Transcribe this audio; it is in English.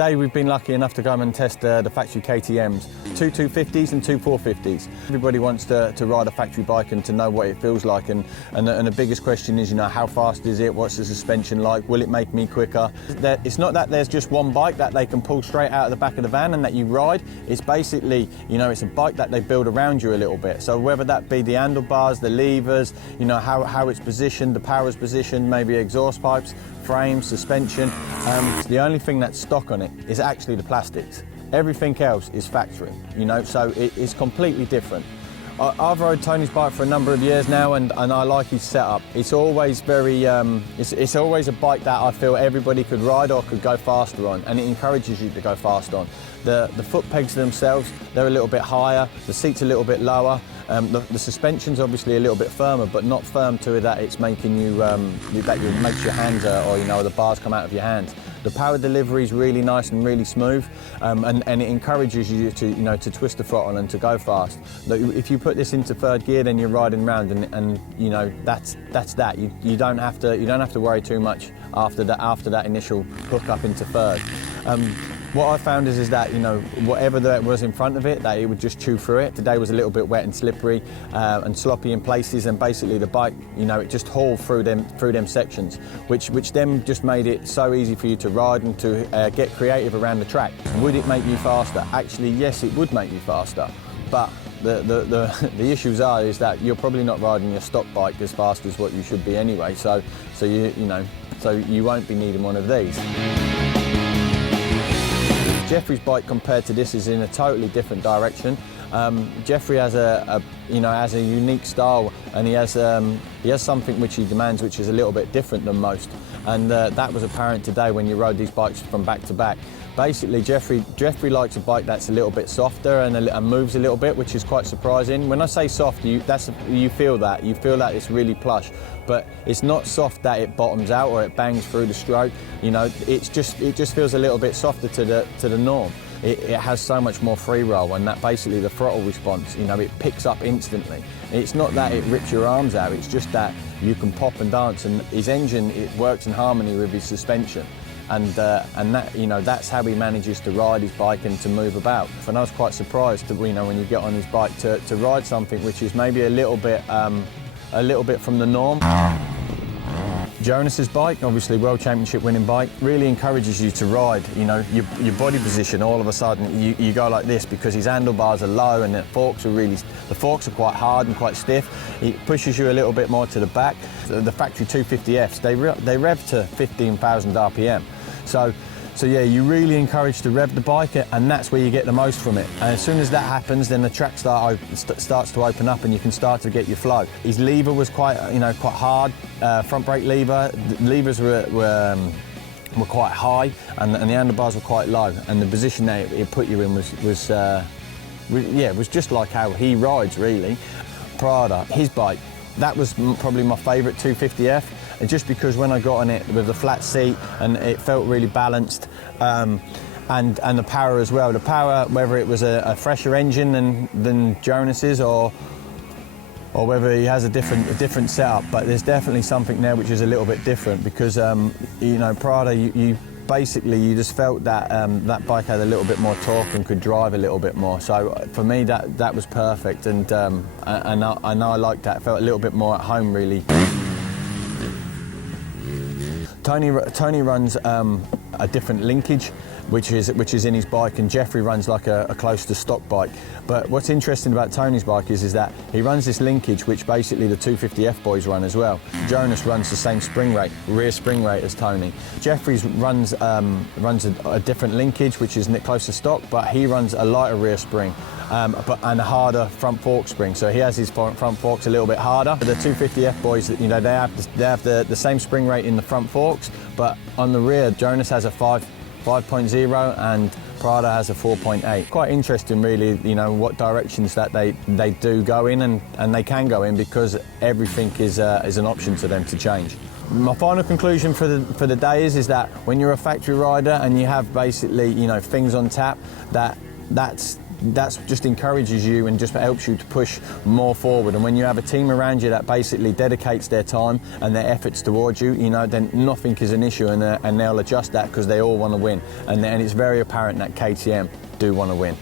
Today we've been lucky enough to go and test the factory KTMs, two 250s and two 450s. Everybody wants to ride a factory bike and to know what it feels like, and the biggest question is, you know, how fast is it, what's the suspension like, will it make me quicker? It's not that there's just one bike that they can pull straight out of the back of the van and that you ride. It's basically, you know, it's a bike that they build around you a little bit. So whether that be the handlebars, the levers, you know, how it's positioned, the power's positioned, maybe exhaust pipes, frame, suspension. The only thing that's stock on it is actually the plastics. Everything else is factory, you know, so it's completely different. I've rode Tony's bike for a number of years now, and I like his setup. It's always very, it's always a bike that I feel everybody could ride or could go faster on, and it encourages you to go fast on. The foot pegs themselves, they're a little bit higher, the seat's a little bit lower. The suspension's obviously a little bit firmer, but not firm to that it's making you, makes your hands or, you know, the bars come out of your hands. The power delivery is really nice and really smooth, and it encourages you to, you know, to twist the throttle and to go fast. If you put this into third gear, then you're riding round, and you know that's that. You don't have to worry too much after that initial hook up into third. What I found is that, you know, whatever that was in front of it, that it would just chew through it. Today was a little bit wet and slippery and sloppy in places, and basically the bike, you know, it just hauled through them sections, which then just made it so easy for you to ride and to get creative around the track. Would it make you faster? Actually, yes, it would make you faster, but the issues is that you're probably not riding your stock bike as fast as what you should be anyway. So you won't be needing one of these. Jeffrey's bike compared to this is in a totally different direction. Jeffrey has a unique style, and he has something which he demands, which is a little bit different than most, and that was apparent today when you rode these bikes from back to back. Basically, Jeffrey likes a bike that's a little bit softer and moves a little bit, which is quite surprising. When I say soft, you feel that it's really plush, but it's not soft that it bottoms out or it bangs through the stroke. You know, it just feels a little bit softer to the norm. It has so much more free roll, and that basically the throttle response, you know, it picks up instantly. It's not that it rips your arms out, it's just that you can pop and dance, and his engine, it works in harmony with his suspension. And that, you know, that's how he manages to ride his bike and to move about. And I was quite surprised to, you know, when you get on his bike to ride something which is maybe a little bit from the norm. Jonass's bike, obviously World Championship winning bike, really encourages you to ride, you know, your body position. All of a sudden you go like this because his handlebars are low and the forks are quite hard and quite stiff. It pushes you a little bit more to the back. The factory 250Fs, they rev to 15,000 RPM. So yeah, you're really encouraged to rev the bike, and that's where you get the most from it. And as soon as that happens, then the track starts to open up and you can start to get your flow. His lever was quite hard, front brake lever. The levers were quite high, and the handlebars were quite low. And the position that it put you in was just like how he rides, really. Prado, his bike, that was probably my favourite 250F. Just because when I got on it with the flat seat and it felt really balanced, and the power as well. The power, whether it was a fresher engine than Jonass's or whether he has a different setup, but there's definitely something there which is a little bit different because you know, Prado, you just felt that that bike had a little bit more torque and could drive a little bit more. So for me, that was perfect, and I liked that. It felt a little bit more at home, really. Tony runs a different linkage, which is in his bike, and Jeffrey runs like a close to stock bike. But what's interesting about Tony's bike is that he runs this linkage, which basically the 250F boys run as well. Jonass runs the same rear spring rate as Tony. Jeffrey runs a different linkage, which is close to stock, but he runs a lighter rear spring. And a harder front fork spring, so he has his front forks a little bit harder. The 250F boys, you know, they have the same spring rate in the front forks, but on the rear, Jonass has a 5.0 and Prado has a 4.8. Quite interesting, really, you know, what directions that they do go in, and they can go in because everything is an option to them to change. My final conclusion for the day is that when you're a factory rider and you have basically, you know, things on tap, that's that just encourages you and just helps you to push more forward. And when you have a team around you that basically dedicates their time and their efforts towards you, you know, then nothing is an issue, and they'll adjust that because they all want to win. And it's very apparent that KTM do want to win.